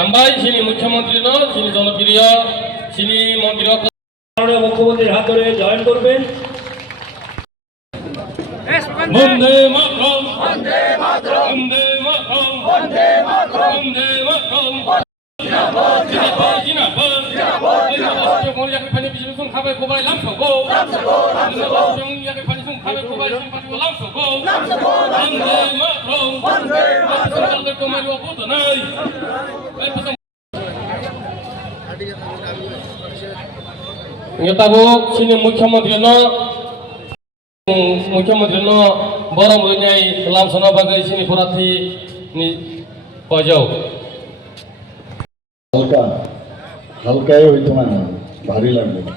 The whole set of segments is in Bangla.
হামবাই যিনি মুখ্যমন্ত্রী নয়, যিনি জনপ্রিয়, যিনি মন্ত্রী মুখ্যমন্ত্রীর হাত ধরে জয়েন করবেন। বন্দে মাতরম, বন্দে মাতরম, বন্দে মাতরম, বন্দে মাতরম, বন্দে মাতরম। জিন্দাবাদ জিন্দাবাদ জিন্দাবাদ জিন্দাবাদ। জনগণের পানি বিজুসুন খাবে কোবাই লামসগো লামসগো লামসগো। জনগণের পানি সুন খাবে কোবাই লামসগো লামসগো লামসগো। বন্দে মাতরম, বন্দে মাতরম। বন্দে তোমার অবুত নাই। Ngetabu sini muఖ్যমন্ত্রী no borong lunyai lam sana bagai sini purati ni pajau. हल्का हल्का ही हुई तुम्हारा भारी लग गया।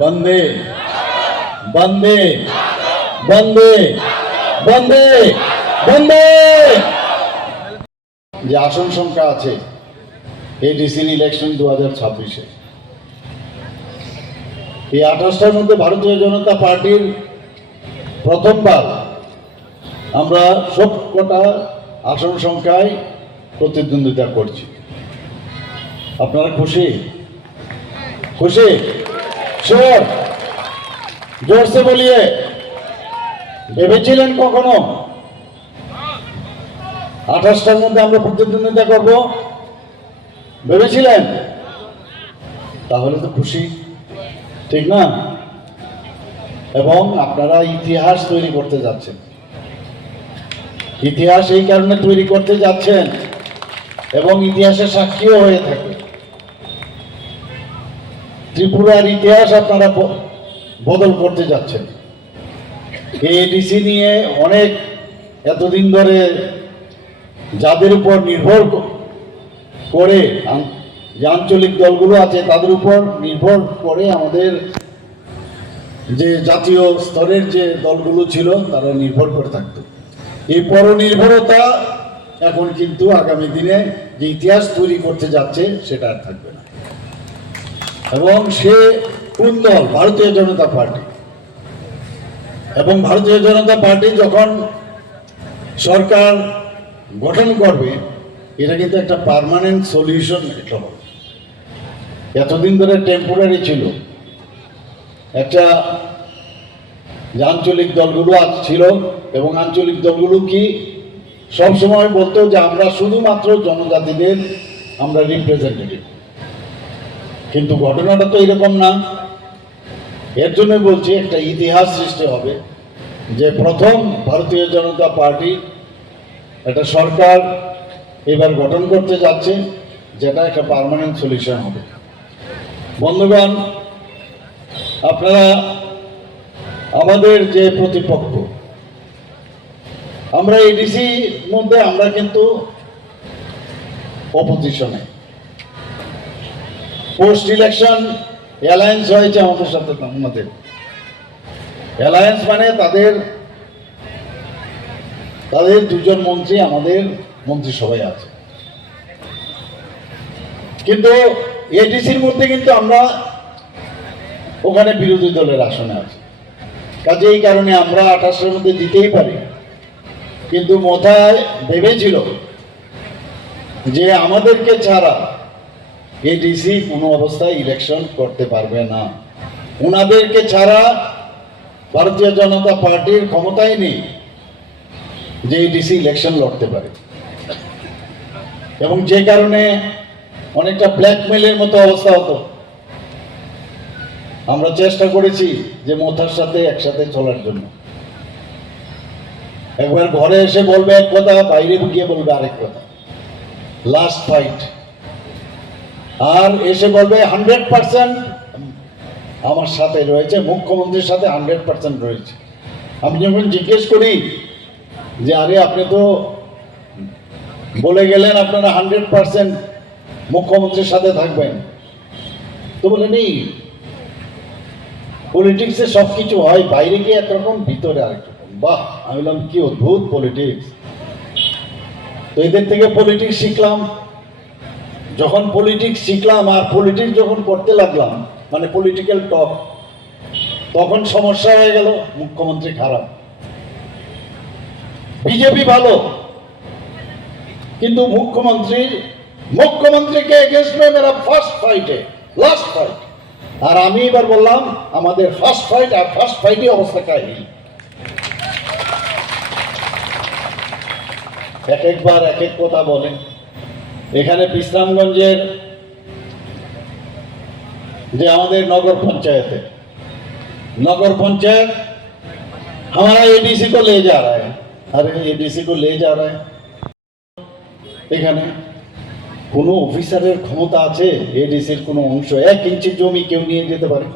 बंदे बंदे बंदे बंदे बंदे যে আসন সংখ্যা আছে এই ডিসির ইলেকশন 2026-এ এই 28টার মধ্যে ভারতীয় জনতা পার্টির প্রথমবার আমরা সবকটা আসন সংখ্যায় প্রতিদ্বন্দ্বিতা করছি। আপনারা খুশি? খুশি? শিওর? জোরসে বলিয়ে। ভেবেছিলেন কখনো 28টার মধ্যে আমরা প্রতিদ্বন্দ্বিতা করব? ভেবেছিলেন? তাহলে তো খুশি, ঠিক না? এবং আপনারা ইতিহাস তৈরি করতে যাচ্ছেন। ইতিহাস এই কারণে তৈরি করতে যাচ্ছেন এবং ইতিহাসের সাক্ষীও হয়ে থাকে। ত্রিপুরার ইতিহাস আপনারা বদল করতে যাচ্ছেন। এই এডিসি নিয়ে অনেক এতদিন ধরে যাদের উপর নির্ভর করে যে আঞ্চলিক দলগুলো আছে তাদের উপর নির্ভর করে আমাদের যে জাতীয় স্তরের যে দলগুলো ছিল তারা নির্ভর করে থাকতো। এই পরনির্ভরতা এখন কিন্তু আগামী দিনে যে ইতিহাস তৈরি করতে যাচ্ছে সেটা আর থাকবে না। এবং সে কোন দল? ভারতীয় জনতা পার্টি। এবং ভারতীয় জনতা পার্টি যখন সরকার গঠন করবে এটা কিন্তু একটা পার্মানেন্ট সলিউশন এটা হবে। এতদিন ধরে টেম্পোরারি ছিল। একটা আঞ্চলিক দলগুলো ছিল এবং আঞ্চলিক দলগুলো কি সবসময় বলতো যে আমরা শুধুমাত্র জনজাতিদের আমরা রিপ্রেজেন্টেটিভ, কিন্তু ঘটনাটা তো এরকম না। এর জন্য বলছি একটা ইতিহাস সৃষ্টি হবে যে প্রথম ভারতীয় জনতা পার্টি একটা সরকার এবার গঠন করতে যাচ্ছে যেটা একটা পার্মানেন্ট সলিউশন হবে। বন্ধুগণ, আপনারা আমাদের যে প্রতিপক্ষ, আমরা এডিসি মধ্যে আমরা কিন্তু অপোজিশনে। পোস্ট ইলেকশন অ্যালায়েন্স হয়েছে আমাদের সাথে। আমাদের অ্যালায়েন্স মানে তাদের দুজন মন্ত্রী আমাদের মন্ত্রিসভায় আছে, কিন্তু এডিসির মধ্যে কিন্তু আমরা ওখানে বিরোধী দলের আসনে আছি। কাজে এই কারণে আমরা 28-এর মধ্যে দিতেই পারি, কিন্তু মাথায় ভেবেছিল যে আমাদেরকে ছাড়া এডিসি কোনো অবস্থায় ইলেকশন করতে পারবে না। ওনাদেরকে ছাড়া ভারতীয় জনতা পার্টির ক্ষমতাই নেই যে এডিসি ইলেকশন লড়তে পারে। এবং যে কারণে অনেকটা ব্ল্যাকমেলের মতো অবস্থা হতো। আমরা চেষ্টা করেছি যে মোথার সাথে একসাথে চলার জন্য। একবার ঘরে এসে বলবে এক কথা, বাইরে গিয়ে বলবে আরেক কথা। Last fight. আর এসে বলবে 100% আমার সাথে রয়েছে, মুখ্যমন্ত্রীর সাথে 100% রয়েছে। আমি যখন জিজ্ঞেস করি যে আরে আপনি তো বলে গেলেন আপনারা 100% মুখ্যমন্ত্রীর সাথে থাকবেন, তো বলে নেই, পলিটিক্সে সব কিছু হয়, বাইরে গিয়ে একরকম ভিতরে আরেক রকম। বাহ, আমি বললাম কি অদ্ভুত পলিটিক্স। তো এদের থেকে পলিটিক্স শিখলাম। যখন পলিটিক্স শিখলাম আর পলিটিক্স যখন করতে লাগলাম, মানে পলিটিক্যাল টক, তখন সমস্যা হয়ে গেল। মুখ্যমন্ত্রী খারাপ, বিজেপি ভালো, কিন্তু মুখ্যমন্ত্রীর মুখ্যমন্ত্রীকে এগেনস্ট में मेरा ফার্স্ট ফাইট है, লাস্ট ফাইট। আর আমি এবার বললাম আমাদের ফার্স্ট ফাইট, আর ফার্স্ট ফাইটই অবস্থা কাহিল। এক একবার এক এক কথা বলেন। এখানে বিশ্রামগঞ্জের যে আমাদের নগর পঞ্চায়েতে, नगर पंचायत हमारा एडीसी को ले जा रहा है। अरे एडीसी को ले जा रहा है, এখানে কোনো অফিসারের ক্ষমতা আছে এডিসির কোনো অংশ 1 ইঞ্চি জমি কেউ নিয়ে যেতে পারে?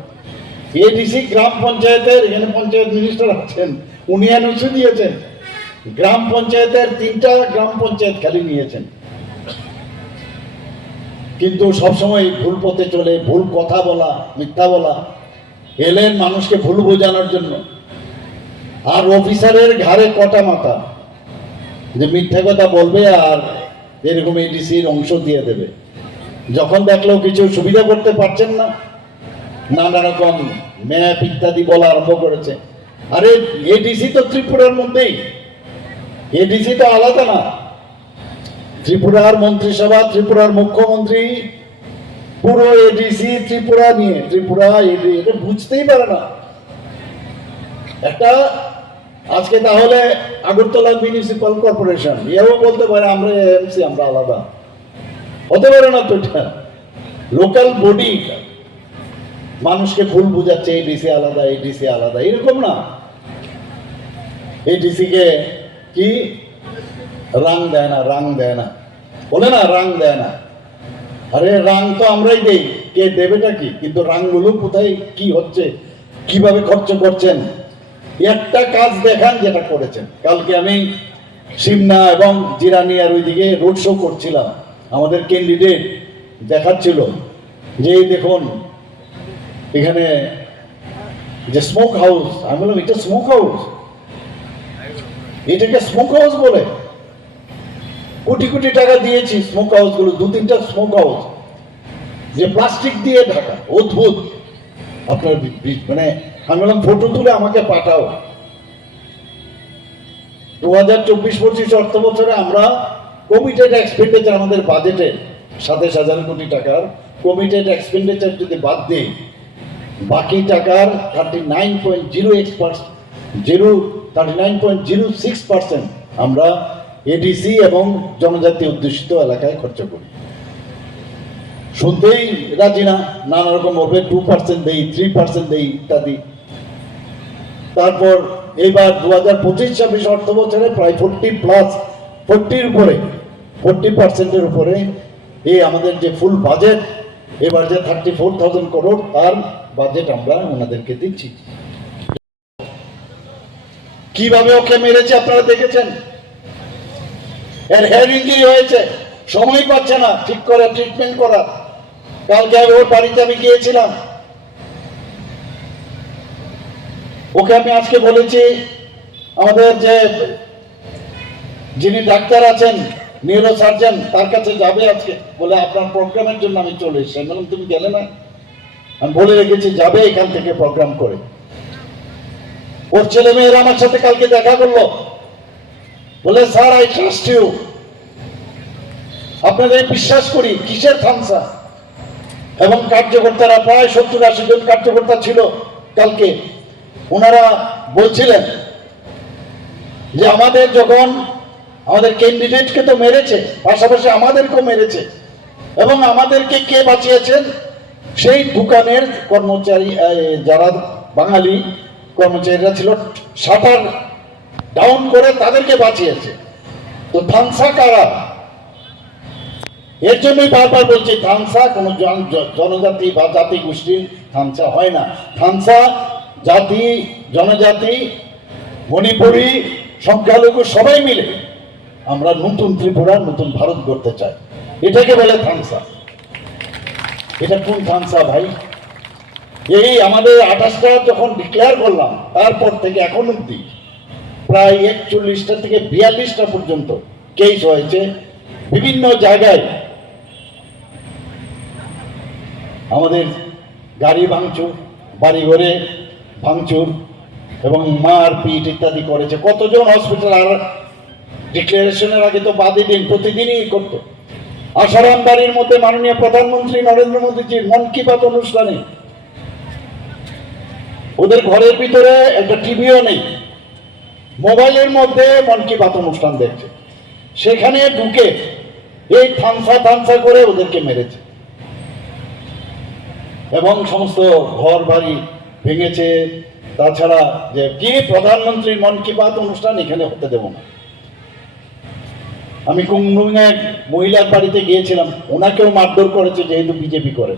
এডিসি গ্রাম পঞ্চায়েতের, এখানে পঞ্চায়েত মিনিস্টার আছেন, উনি অ্যানুন্স দিয়েছেন গ্রাম পঞ্চায়েতের 3টা গ্রাম পঞ্চায়েত খালি নিয়েছেন। কিন্তু সবসময় ভুল পথে চলে, ভুল কথা বলা, মিথ্যা বলা, এলেন মানুষকে ভুল বোঝানোর জন্য। আর অফিসারের ঘাড়ে কটা মাথা যে মিথ্যা কথা বলবে আর এরকম এডিসির অংশ দিয়ে দেবে। যখন দেখলো কিছু সুবিধা করতে পারছেন না, নানা রকম ম্যাপ ইত্যাদি বলা আরম্ভ করেছে। আরে এডিসি তো ত্রিপুরার মধ্যেই, এডিসি তো আলাদা না। ত্রিপুরার মন্ত্রিসভা, ত্রিপুরার মুখ্যমন্ত্রী, পুরো এডিসি ত্রিপুরা নিয়ে, ত্রিপুরা এটা বুঝতেই পারে না। একটা আজকে তাহলে আগরতলা মিউনিসিপাল কর্পোরেশন এও বলতে পারে আমরা এমসি, আমরা আলাদা, হতে পারে না তো। এটা লোকাল বডি মানুষকে ভুল বুঝাচ্ছে, এডিসি আলাদা, এডিসি আলাদা, এরকম না। এডিসি কে কি রাং দেয় না, রাং দেয় না, বলে না রাং দেয় না। আরে রাং তো আমরাই দেই, কে দেবেটা কি? কিন্তু রাংগুলো কোথায় কি হচ্ছে, কিভাবে খরচ করছেন, একটা কাজ দেখান যেটা করেছেন। কালকে আমি সিমনা এবং জিরানিয়ার ওইদিকে রোড শো করছিলাম, আমাদের ক্যান্ডিডেট দেখাচ্ছিল যে দেখুন এখানে যে স্মোক হাউস। আমি বললাম এটা স্মোক হাউস? এটাকে স্মোক হাউস বলে? কোটি কোটি টাকা দিয়েছি স্মোক হাউস গুলো, 2-3টা স্মোক হাউস যে প্লাস্টিক দিয়ে ঢাকা, অদ্ভুত। আপনার মানে আমি বললাম ফটো তুলে আমাকে পাঠাও। 2024-25 অর্থ বছরে আমরা কমিটেড এক্সপেন্ডিচার, আমাদের বাজেটে 27,000 কোটি টাকার কমিটেড এক্সপেন্ডিচার যদি বাদ দিই, বাকি টাকার 39.06% আমরা এডিসি এবং জনজাতি অধ্যুষিত এলাকায় খরচ করি। শুনতেই রাজি না, নানা রকম বলবে 2% দেই, 3% দেই ইত্যাদি। তারপর এইবার 2025-26 অর্থ বছরে প্রায় 40+, 40% উপরে এই আমাদের যে ফুল বাজেট, এবার যে 34,000 করোড় তার বাজেট আমরা ওনাদেরকে দিচ্ছি। কিভাবে ওকে মেরেছে আপনারা দেখেছেন। এর হেড ইঞ্জুরি হয়েছে, সময় পাচ্ছে না ঠিক করে ট্রিটমেন্ট করার। কালকে ওর বাড়িতে আমি গিয়েছিলাম, ওকে আমি আজকে বলেছি আমাদের যে যিনি ডাক্তার আছেন নিউরো সার্জন, তার কাছে যাবে আজকে, বলে আপনার প্রোগ্রামের জন্য আমি চলে এসেছি। আমি বললাম তুমি গেলে না? আমি বলে রেখেছি যাবে এখান থেকে প্রোগ্রাম করে। ওর ছেলে মেয়েরা আমার সাথে কালকে দেখা করলো, বলে স্যার আই ট্রাস্ট ইউ, আপনাদের বিশ্বাস করি। কিসের থামসা? এবং কার্যকর্তারা প্রায় 70-80 জন কার্যকর্তা ছিল কালকে। ওনারা বলছিলেন যে আমাদের যখন আমাদের ক্যান্ডিডেটকে তো মেরেছে, পাশাপাশি আমাদেরকেও মেরেছে, এবং আমাদেরকে কে বাঁচিয়েছেন? সেই দোকানের কর্মচারী, যারা বাঙালি কর্মচারীরা ছিল, শাটার ডাউন করে তাদেরকে বাঁচিয়েছে। তো থামসা কারা? এর জন্যই বারবার বলছি থামসা কোনো জনজাতি বা জাতি গোষ্ঠীর থামসা হয় না। থামসা জাতি, জনজাতি, মণিপুরী, সংখ্যালঘু সবাই মিলে আমরা নতুন ত্রিপুরা, নতুন ভারত গড়তে চাই, এটাকে বলে থামসা। এটা কোন থামসা ভাই? এই আমাদের 28টা যখন ডিক্লেয়ার করলাম, তারপর থেকে এখন অব্দি প্রায় 41টা থেকে 42টা পর্যন্ত কেস হয়েছে বিভিন্ন জায়গায়। আমাদের গাড়ি ভাঙচুর, বাড়িঘরে ভাঙচুর এবং মারপিট ইত্যাদি করেছে। কতজন হসপিটাল, আর ডিক্লারেশনের আগে তো বাদই দিন প্রতিদিনই করতো। আসারাম বাড়ির মধ্যে মাননীয় প্রধানমন্ত্রী নরেন্দ্র মোদীজির মন কি বাত অনুষ্ঠানে ওদের ঘরের ভিতরে একটা টিভিও নেই, মোবাইলের মধ্যে মন কি বাত অনুষ্ঠান দেখছে, সেখানে ঢুকে এই থামসা করে ওদেরকে মেরেছে এবং সমস্ত ঘর বাড়ি ভেঙেছে। তাছাড়া যে কি প্রধানমন্ত্রীর মন কি বাত অনুষ্ঠান এখানে হতে দেব না। আমি কুমরুঙ্গে এক মহিলার বাড়িতে গিয়েছিলাম, ওনাকেও মারধর করেছে যেহেতু বিজেপি করে।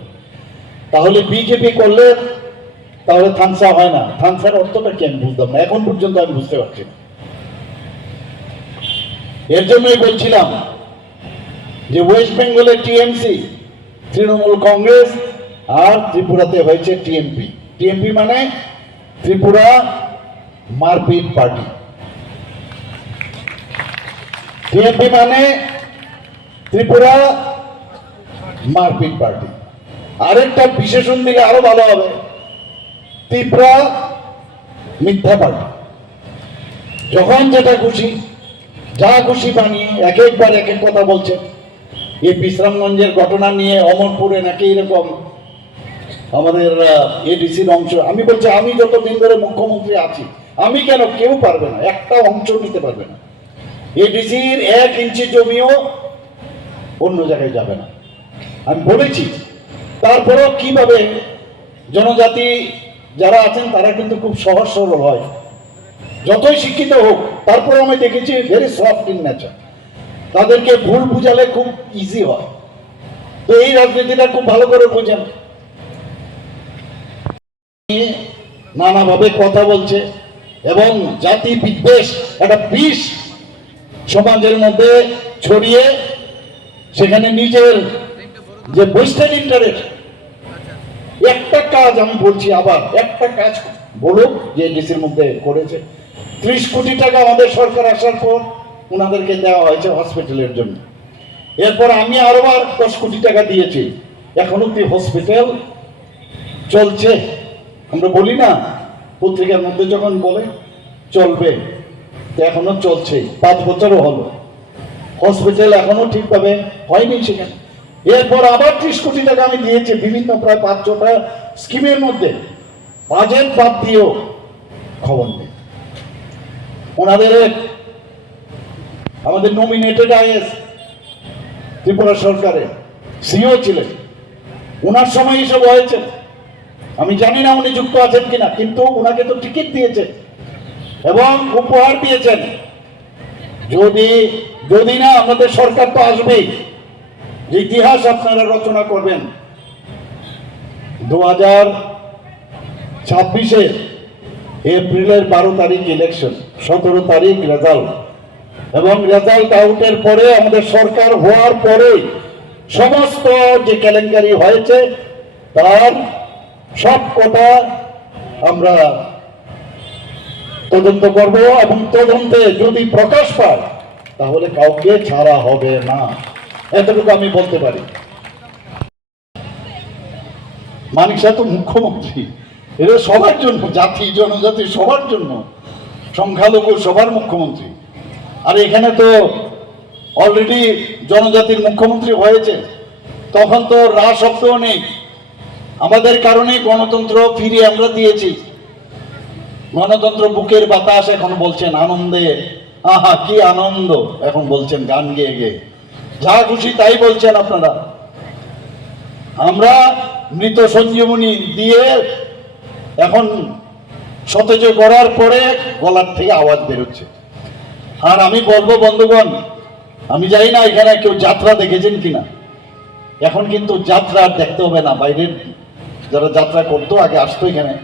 তাহলে বিজেপি করলে তাহলে থামসা হয় না, থামসার অর্থটা কি আমি বুঝতাম না, এখন পর্যন্ত আমি বুঝতে পারছি না। এর জন্যই বলছিলাম যে ওয়েস্ট বেঙ্গলে টিএমসি, তৃণমূল কংগ্রেস, আর ত্রিপুরাতে হয়েছে টিএমপি। টিএমপি মানে ত্রিপুরা মারপিট পার্টি, টিএমপি মানে ত্রিপুরা মারপিট পার্টি। আরেকটা বিশেষণ দিলে আরো ভালো হবে, ত্রিপুরা মিথ্যা পার্টি। যখন যেটা খুশি যা খুশি বানিয়ে এক একবার এক এক কথা বলছে। এই বিশ্রামগঞ্জের ঘটনা নিয়ে অমরপুরে নাকি এরকম আমাদের এডিসির অংশ, আমি বলছি আমি যতদিন ধরে মুখ্যমন্ত্রী আছি আমি কেন, কেউ পারবে না, একটা অংশ নিতে পারবে না। এডিসির 1 ইঞ্চি জমিও অন্য জায়গায় যাবে না, আমি বলেছি। তারপরেও কিভাবে জনজাতি যারা আছেন তারা কিন্তু খুব সহজ সরল হয়, যতই শিক্ষিত হোক, তারপরে আমি দেখেছি ভেরি সফট ইন নেচার, তাদেরকে ভুল বুঝালে খুব ইজি হয়। তো এই রাজনীতিটা খুব ভালো করে বোঝেন, নানাভাবে কথা বলছে এবং জাতি বিদ্বেষ একটা বিষ সমাজের মধ্যে ছড়িয়ে সেখানে নিজের যে ওয়েস্টার্ন ইন্টারেস্ট, একটা কাজ আমি বলছি আবার, একটা কাজ বলুক যে ডিসির মধ্যে করেছে। 30 কোটি টাকা আমাদের সরকার আসার পর ওনাদেরকে দেওয়া হয়েছে হসপিটালের জন্য। এরপর আমি আরোবার 10 কোটি টাকা দিয়েছি, এখন অব্দি হসপিটাল চলছে। আমরা বলি না পত্রিকার মধ্যে যখন বলে চলবে, তো এখনো চলছে, 5 বছরও হলো, হসপিটাল এখনো ঠিকভাবে হয়নি সেখানে। এরপর আবার 30 কোটি টাকা আমি দিয়েছি বিভিন্ন প্রায় 500টা স্কিমের মধ্যে, বাজেট বাদ দিয়েও খবর নেই। ওনাদের আমাদের নমিনেটেড আইএস ত্রিপুরা সরকারে সিও ছিলেন, ওনার সময় এসব হয়েছে। আমি জানি না উনি যুক্ত আছেন কিনা, কিন্তু ওনাকে তো টিকিট দিয়েছে এবং উপহার দিয়েছেন। যদি না আমাদের সরকার তো আসবেই, যে ইতিহাস আপনারা রচনা করবেন। 2026 এপ্রিলের 12 তারিখ ইলেকশন, 17 তারিখ রেজাল্ট, এবং রেজাল্ট আউটের পরে আমাদের সরকার হওয়ার পরে সমস্ত যে কেলেঙ্কারি হয়েছে তার সব কথা আমরা তদন্ত করব এবং তদন্তে যদি প্রকাশ পায় তাহলে কাউকে ছাড়া হবে না, এতটুকু আমি বলতে পারি। মানিক শাহ তো মুখ্যমন্ত্রী, এটা সবার জন্য, জাতি জনজাতি সবার জন্য, সংখ্যালঘু সবার মুখ্যমন্ত্রী। আর এখানে তো অলরেডি জনজাতির মুখ্যমন্ত্রী হয়েছে, তখন তো রা শব্দও নেই। আমাদের কারণে গণতন্ত্র ফিরিয়ে আমরা দিয়েছি। গণতন্ত্র বুকের বাতাস এখন বলছেন আনন্দে, আহা কি আনন্দ, এখন বলছেন গান গেয়ে গেয়ে, যা খুশি তাই বলছেন আপনারা। আমরা মৃত সঞ্জীবনী দিয়ে এখন সতেজ করার পরে গলার থেকে আওয়াজ বেরোচ্ছে। আর আমি বলবো বন্ধুগণ, আমি জানি না এখানে কেউ যাত্রা দেখেছেন কিনা, এখন কিন্তু যাত্রা আর দেখতে হবে না। বাইরের যারা যাত্রা করতো আগে আসতো এখানে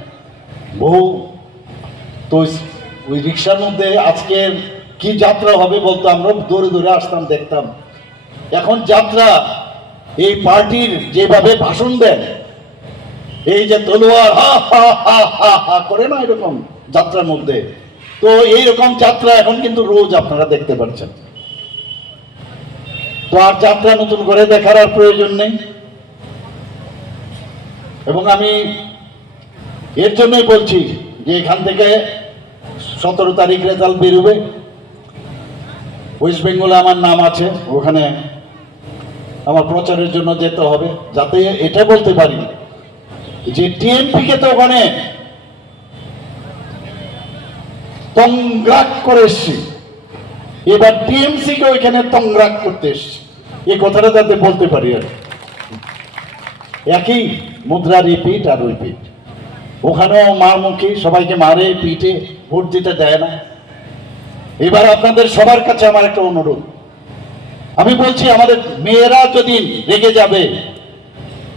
বহু, তো ওই রিক্সার মধ্যে আজকের কি যাত্রা হবে বলতো, আমরা দৌড়ে দৌড়ে আসতাম দেখতাম। এখন যাত্রা এই পার্টির যেভাবে ভাষণ দেন, এই যে তলোয়ার হা হা হা হা হা করে না এরকম যাত্রার মধ্যে, তো এইরকম যাত্রা এখন কিন্তু রোজ আপনারা দেখতে পাচ্ছেন। তো আর যাত্রা নতুন করে দেখার আর প্রয়োজন নেই। এবং আমি এর জন্যই বলছি যে এখান থেকে 17 তারিখ রেজাল্ট বেরোবে, ওয়েস্ট বেঙ্গলে আমার নাম আছে, ওখানে আমার প্রচারের জন্য যেতে হবে, যাতে এটা বলতে পারি যে টিএমপিকে তো ওখানে তংরাক করে এসছি, এবার টিএমসি কে ওইখানে তংরাক করতে এসছি, এই কথাটা যাতে বলতে পারি। আর একই মুদ্রা, রিপিট আর রিপিট। ওখানেও মারমুখী, সবাইকে মারে পিটে, ভোট দিতে দেয় না। এবার আপনাদের সবার কাছে আমার একটা অনুরোধ, আমি বলছি আমাদের মেয়েরা যদি রেগে যাবে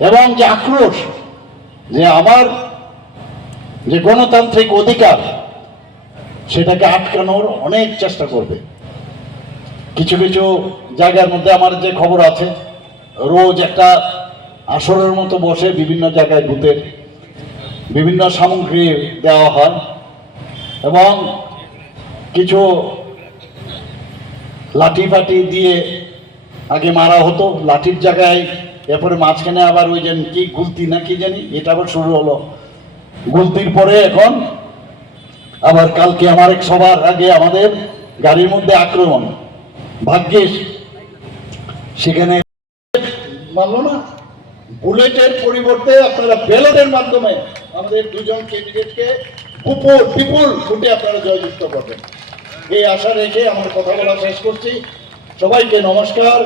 এবং যে আক্রোশ, যে আমার যে গণতান্ত্রিক অধিকার সেটাকে আটকানোর অনেক চেষ্টা করবে। কিছু কিছু জায়গার মধ্যে আমার যে খবর আছে, রোজ একটা আসরের মতো বসে বিভিন্ন জায়গায় বুথের বিভিন্ন সামগ্রী দেওয়া হয় এবং কিছু লাঠি ফাটি দিয়ে আগে মারা হতো, লাঠির জায়গায় এরপরে মাঝখানে আবার ওই যে কি গুলতি না কি জানি, এটা আবার শুরু হলো। গুলতির পরে এখন আবার কালকে আমার এক সবার আগে আমাদের গাড়ির মধ্যে আক্রমণ, ভাগ্যিস সেখানে মানলো না, বুলেটের পরিবর্তে আপনারা ব্যালটের মাধ্যমে আমাদের দুজন ক্যান্ডিডেটকে বিপুল ভোটে আপনারা জয়যুক্ত করবেন, এই আশা রেখে আমার কথা বলা শেষ করছি। সবাইকে নমস্কার।